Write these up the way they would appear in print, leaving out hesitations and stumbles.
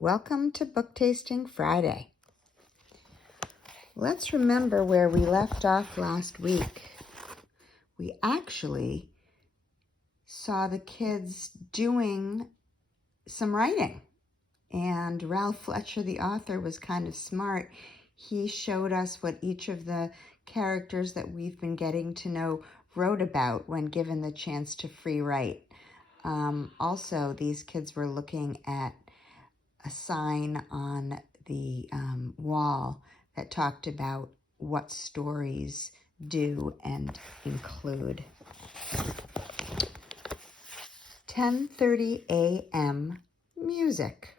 Welcome to Book Tasting Friday. Let's remember where we left off last week. We actually saw the kids doing some writing. And Ralph Fletcher, the author, was kind of smart. He showed us what each of the characters that we've been getting to know wrote about when given the chance to free write. Also, these kids were looking at a sign on the wall that talked about what stories do and include. 10:30 a.m. music.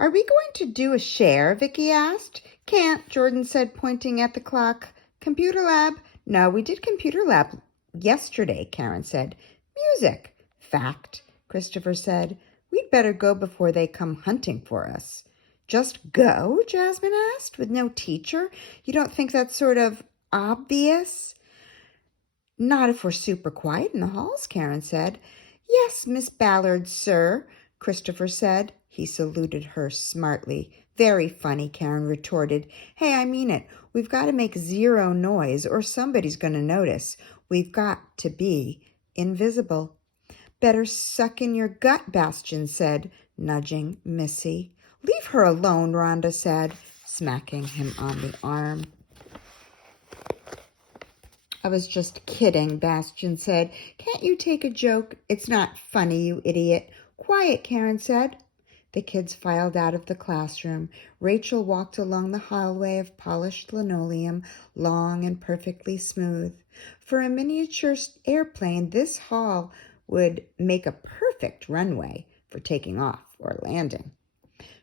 Are we going to do a share? Vicky asked. Can't, Jordan said, pointing at the clock. Computer lab? No, we did computer lab yesterday, Karen said. Music. Fact, Christopher said. We'd better go before they come hunting for us. Just go? Jasmine asked, with no teacher. You don't think that's sort of obvious? Not if we're super quiet in the halls, Karen said. Yes, Miss Ballard, sir, Christopher said. He saluted her smartly. Very funny, Karen retorted. Hey, I mean it. We've got to make zero noise or somebody's going to notice. We've got to be invisible. Better suck in your gut, Bastian said, nudging Missy. Leave her alone, Rhonda said, smacking him on the arm. I was just kidding, Bastian said. Can't you take a joke? It's not funny, you idiot. Quiet, Karen said. The kids filed out of the classroom. Rachel walked along the hallway of polished linoleum, long and perfectly smooth. For a miniature airplane, this hall would make a perfect runway for taking off or landing.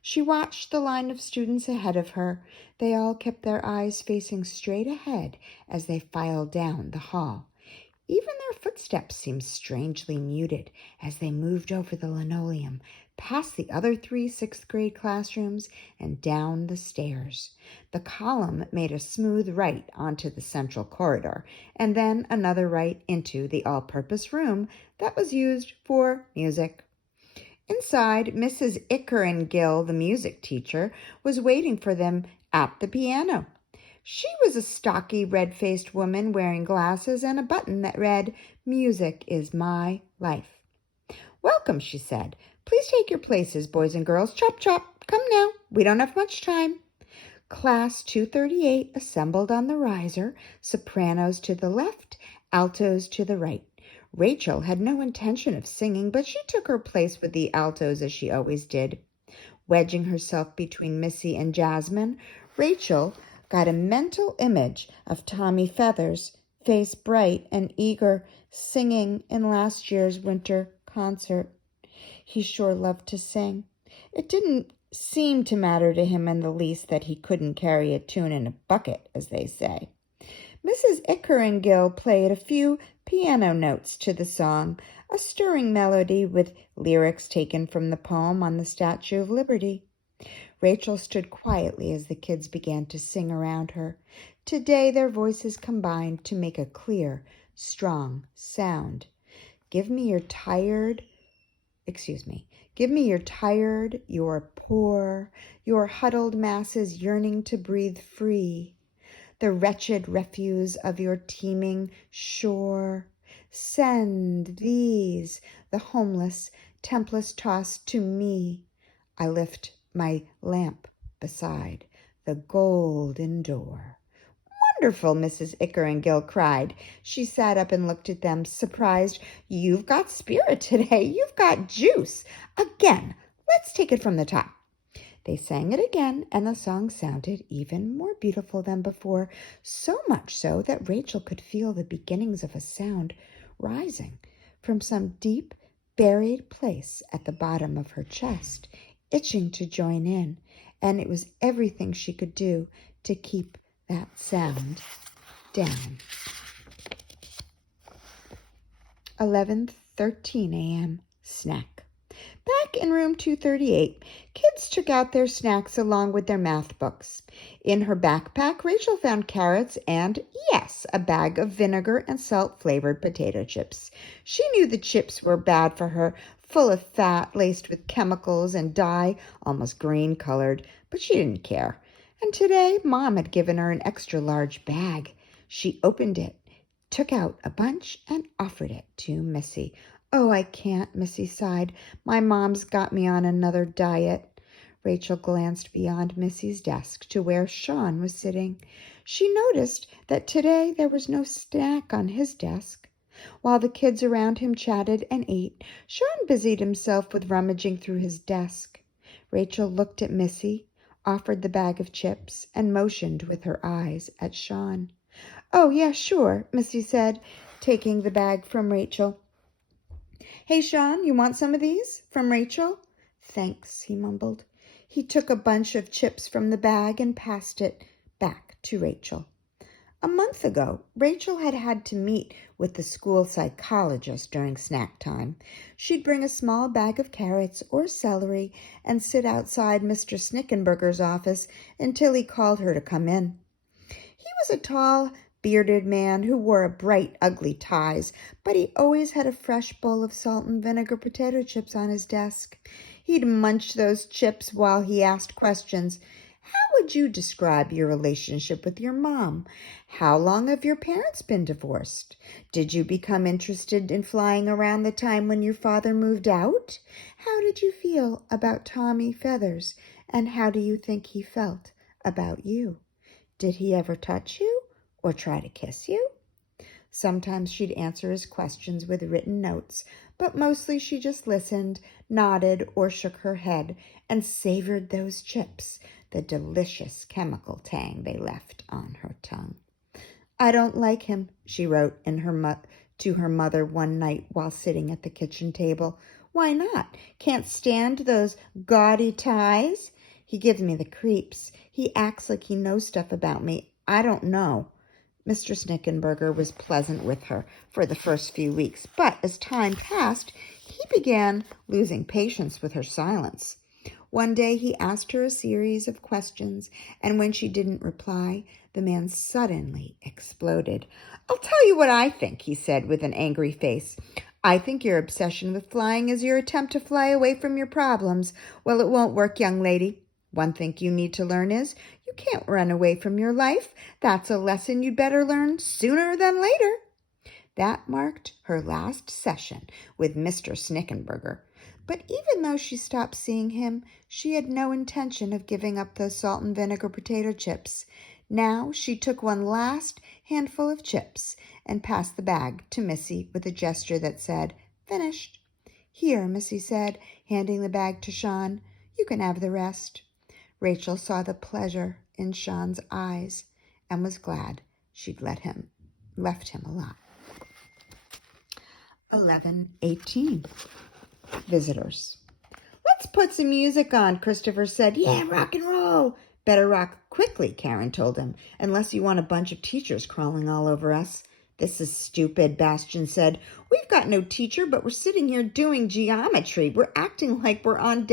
She watched the line of students ahead of her. They all kept their eyes facing straight ahead as they filed down the hall. Even their footsteps seemed strangely muted as they moved over the linoleum, past the other 3 sixth-grade classrooms and down the stairs. The column made a smooth right onto the central corridor, and then another right into the all-purpose room that was used for music. Inside, Mrs. Ickerangill, the music teacher, was waiting for them at the piano. She was a stocky, red-faced woman wearing glasses and a button that read, Music is my life. Welcome, she said. Please take your places, boys and girls. Chop, chop. Come now. We don't have much time. Class 238 assembled on the riser, sopranos to the left, altos to the right. Rachel had no intention of singing, but she took her place with the altos as she always did. Wedging herself between Missy and Jasmine, Rachel got a mental image of Tommy Feathers, face bright and eager, singing in last year's winter concert. He sure loved to sing. It didn't seem to matter to him in the least that he couldn't carry a tune in a bucket, as they say. Mrs. Ickerangill played a few piano notes to the song, a stirring melody with lyrics taken from the poem on the Statue of Liberty. Rachel stood quietly as the kids began to sing around her. Today their voices combined to make a clear, strong sound. Give me your tired, your poor, your huddled masses yearning to breathe free. The wretched refuse of your teeming shore. Send these, the homeless, templess tossed to me. I lift my lamp beside the golden door. Wonderful, Mrs. Ickerangill cried. She sat up and looked at them, surprised. You've got spirit today. You've got juice. Again, let's take it from the top. They sang it again, and the song sounded even more beautiful than before, so much so that Rachel could feel the beginnings of a sound rising from some deep, buried place at the bottom of her chest, itching to join in, and it was everything she could do to keep that sound down. 11:13 a.m. Snack. Back in room 238, kids took out their snacks along with their math books. In her backpack, Rachel found carrots and, yes, a bag of vinegar and salt-flavored potato chips. She knew the chips were bad for her, full of fat laced with chemicals and dye, almost green-colored, but she didn't care. And today Mom had given her an extra-large bag. She opened it, took out a bunch, and offered it to Missy. "Oh, I can't," Missy sighed. "My mom's got me on another diet." Rachel glanced beyond Missy's desk to where Sean was sitting. She noticed that today there was no snack on his desk. While the kids around him chatted and ate, Sean busied himself with rummaging through his desk. Rachel looked at Missy, offered the bag of chips, and motioned with her eyes at Sean. "Oh, yeah, sure," Missy said, taking the bag from Rachel. "Hey, Sean, you want some of these?" From Rachel. "Thanks," he mumbled. He took a bunch of chips from the bag and passed it back to Rachel. A month ago, Rachel had had to meet with the school psychologist during snack time. She'd bring a small bag of carrots or celery and sit outside Mr. Snickenberger's office until he called her to come in. He was a tall, bearded man who wore a bright, ugly ties, but he always had a fresh bowl of salt and vinegar potato chips on his desk. He'd munch those chips while he asked questions. "How would you describe your relationship with your mom? How long have your parents been divorced? Did you become interested in flying around the time when your father moved out? How did you feel about Tommy Feathers? And how do you think he felt about you? Did he ever touch you or try to kiss you?" Sometimes she'd answer his questions with written notes, but mostly she just listened, nodded, or shook her head, and savored those chips, the delicious chemical tang they left on her tongue. "I don't like him," she wrote to her mother one night while sitting at the kitchen table. "Why not? Can't stand those gaudy ties? He gives me the creeps. He acts like he knows stuff about me I don't know." Mr. Snickenberger was pleasant with her for the first few weeks, but as time passed, he began losing patience with her silence. One day he asked her a series of questions, and when she didn't reply, the man suddenly exploded. "I'll tell you what I think," he said with an angry face. "I think your obsession with flying is your attempt to fly away from your problems. Well, it won't work, young lady. One thing you need to learn is you can't run away from your life. That's a lesson you'd better learn sooner than later." That marked her last session with Mr. Snickenberger. But even though she stopped seeing him, she had no intention of giving up those salt and vinegar potato chips. Now she took one last handful of chips and passed the bag to Missy with a gesture that said, "Finished." "Here," Missy said, handing the bag to Sean. "You can have the rest." Rachel saw the pleasure in Sean's eyes and was glad she'd left him alone. 11:18. Visitors. "Let's put some music on," Christopher said. "Yeah, rock and roll." "Better rock quickly," Karen told him, "unless you want a bunch of teachers crawling all over us." "This is stupid," Bastian said. "We've got no teacher, but we're sitting here doing geometry. We're acting like we're on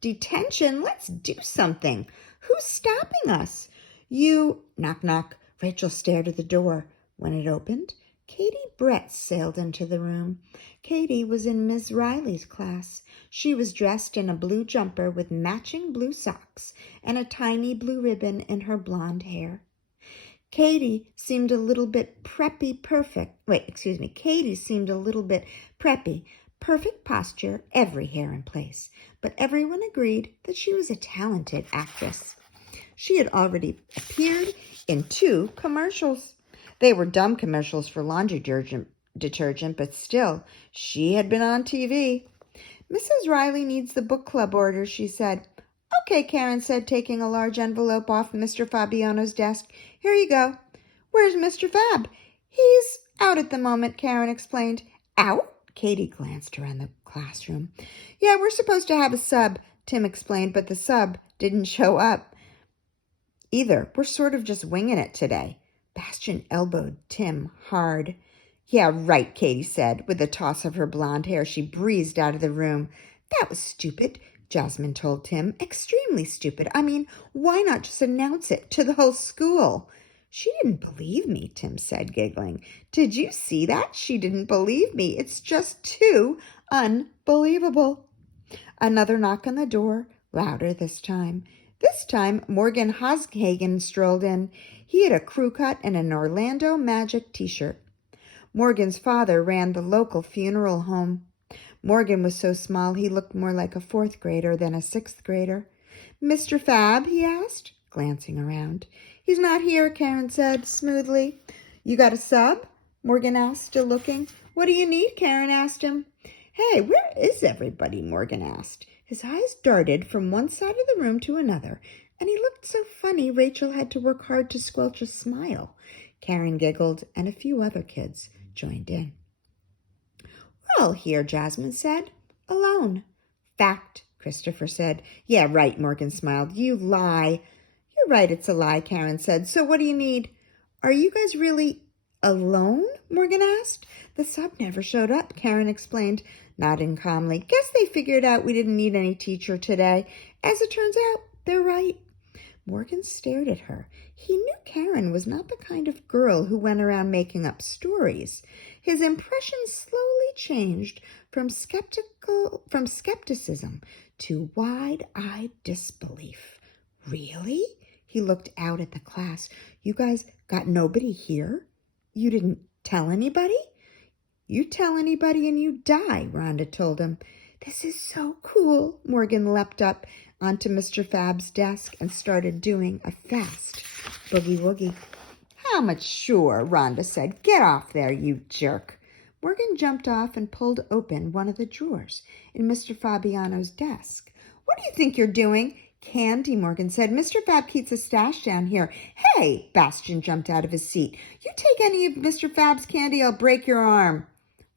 detention. Let's do something. Who's stopping us?" "You." Knock, knock. Rachel stared at the door. When it opened, Katie Brett sailed into the room. Katie was in Miss Riley's class. She was dressed in a blue jumper with matching blue socks and a tiny blue ribbon in her blonde hair. Katie seemed a little bit preppy, perfect posture, every hair in place. But everyone agreed that she was a talented actress. She had already appeared in 2 commercials. They were dumb commercials for laundry detergent, but still, she had been on TV. "Mrs. Riley needs the book club order," she said. "Okay," Karen said, taking a large envelope off Mr. Fabiano's desk. "Here you go." "Where's Mr. Fab?" "He's out at the moment," Karen explained. "Out?" Katie glanced around the classroom. "Yeah, we're supposed to have a sub," Tim explained, "but the sub didn't show up either. We're sort of just winging it today." Bastian elbowed Tim hard. "Yeah, right," Katie said. With a toss of her blonde hair, she breezed out of the room. "That was stupid," Jasmine told Tim. "Extremely stupid. I mean, why not just announce it to the whole school?" She didn't believe me, Tim said, giggling. Did you see that? She didn't believe me. It's just too unbelievable. Another knock on the door, louder this time. This time, Morgan Hoshagen strolled in. He had a crew cut and an Orlando Magic t-shirt. Morgan's father ran the local funeral home. Morgan was so small he looked more like a fourth grader than a sixth grader. Mr. Fab, he asked, glancing around. He's not here, Karen said smoothly. You got a sub? Morgan asked, still looking. What do you need? Karen asked him. Hey, where is everybody? Morgan asked. His eyes darted from one side of the room to another, and he looked so funny Rachel had to work hard to squelch a smile. Karen giggled, and a few other kids joined in. We're all here, Jasmine said. Alone. Fact, Christopher said. Yeah, right, Morgan smiled. You lie. You're right, it's a lie, Karen said. So what do you need? Are you guys really alone? Morgan asked. The sub never showed up, Karen explained, nodding calmly. Guess they figured out we didn't need any teacher today. As it turns out, they're right. Morgan stared at her. He knew Karen was not the kind of girl who went around making up stories. His impression slowly changed from skepticism to wide-eyed disbelief. Really? He looked out at the class. You guys got nobody here? You didn't tell anybody? You tell anybody and you die, Rhonda told him. This is so cool. Morgan leapt up onto Mr. Fab's desk and started doing a fast boogie-woogie. How mature, Rhonda said. Get off there, you jerk. Morgan jumped off and pulled open one of the drawers in Mr. Fabiano's desk. What do you think you're doing? Candy, Morgan said. Mr. Fab keeps a stash down here. Hey, Bastian jumped out of his seat. You take any of Mr. Fab's candy, I'll break your arm.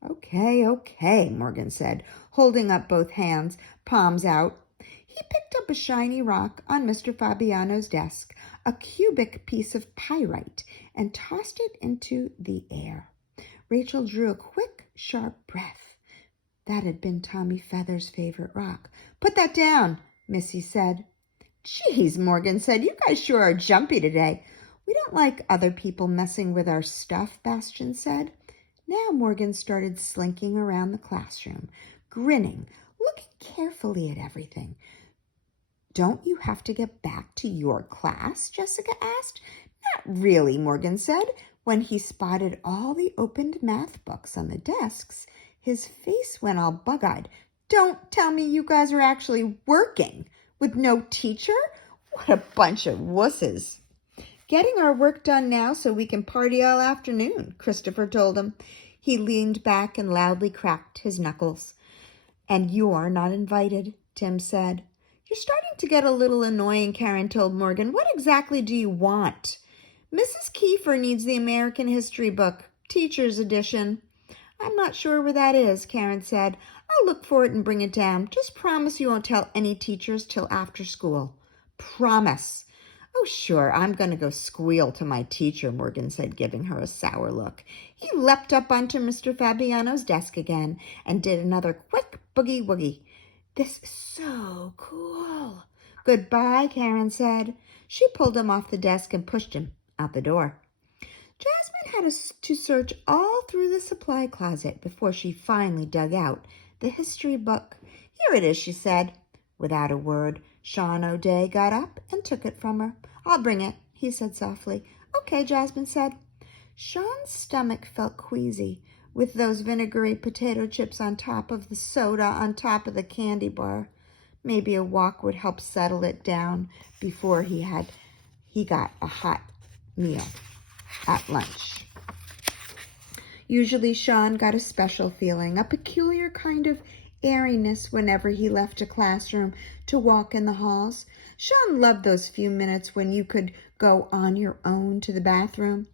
Okay, Morgan said, holding up both hands, palms out. He picked up a shiny rock on Mr. Fabiano's desk, a cubic piece of pyrite, and tossed it into the air. Rachel drew a quick, sharp breath. That had been Tommy Feather's favorite rock. Put that down, Missy said. Geez, Morgan said, you guys sure are jumpy today. We don't like other people messing with our stuff, Bastian said. Now Morgan started slinking around the classroom, grinning, looking carefully at everything. Don't you have to get back to your class? Jessica asked. Not really, Morgan said. When he spotted all the opened math books on the desks, his face went all bug-eyed. Don't tell me you guys are actually working with no teacher? What a bunch of wusses. Getting our work done now so we can party all afternoon, Christopher told him. He leaned back and loudly cracked his knuckles. And you're not invited, Tim said. You're starting to get a little annoying, Karen told Morgan. What exactly do you want? Mrs. Kiefer needs the American history book, teacher's edition. I'm not sure where that is, Karen said. I'll look for it and bring it down. Just promise you won't tell any teachers till after school. Promise. Oh, sure, I'm going to go squeal to my teacher, Morgan said, giving her a sour look. He leapt up onto Mr. Fabiano's desk again and did another quick boogie-woogie. This is so cool. Goodbye, Karen said. She pulled him off the desk and pushed him out the door. Jasmine had to search all through the supply closet before she finally dug out the history book. Here it is, she said. Without a word, Sean O'Day got up and took it from her. I'll bring it, he said softly. Okay, Jasmine said. Sean's stomach felt queasy, with those vinegary potato chips on top of the soda on top of the candy bar. Maybe a walk would help settle it down before he got a hot meal at lunch. Usually Sean got a special feeling, a peculiar kind of airiness whenever he left a classroom to walk in the halls. Sean loved those few minutes when you could go on your own to the bathroom.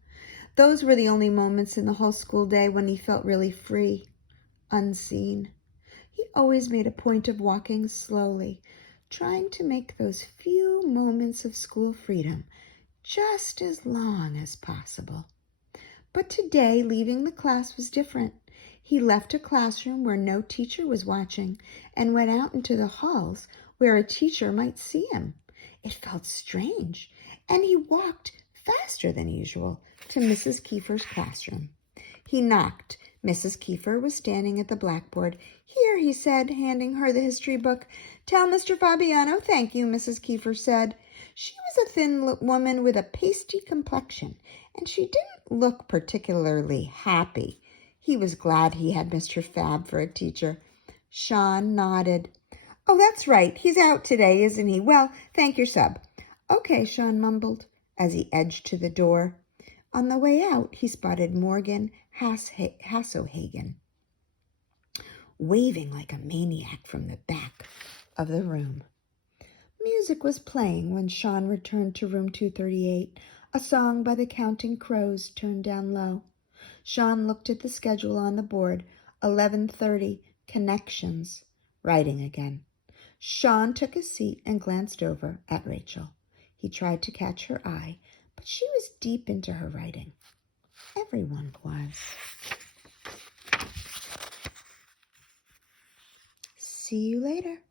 Those were the only moments in the whole school day when he felt really free, unseen. He always made a point of walking slowly, trying to make those few moments of school freedom just as long as possible. But today, leaving the class was different. He left a classroom where no teacher was watching and went out into the halls where a teacher might see him. It felt strange, and he walked faster than usual, to Mrs. Kiefer's classroom. He knocked. Mrs. Kiefer was standing at the blackboard. "Here," he said, handing her the history book. "Tell Mr. Fabiano thank you," Mrs. Kiefer said. She was a thin woman with a pasty complexion, and she didn't look particularly happy. He was glad he had Mr. Fab for a teacher. Sean nodded. "Oh, that's right. He's out today, isn't he? Well, thank your sub." "Okay," Sean mumbled as he edged to the door. On the way out, he spotted Morgan Hasselhagen waving like a maniac from the back of the room. Music was playing when Sean returned to room 238, a song by the Counting Crows turned down low. Sean looked at the schedule on the board, 11:30, connections, writing again. Sean took a seat and glanced over at Rachel. He tried to catch her eye, but she was deep into her writing. Everyone was. See you later.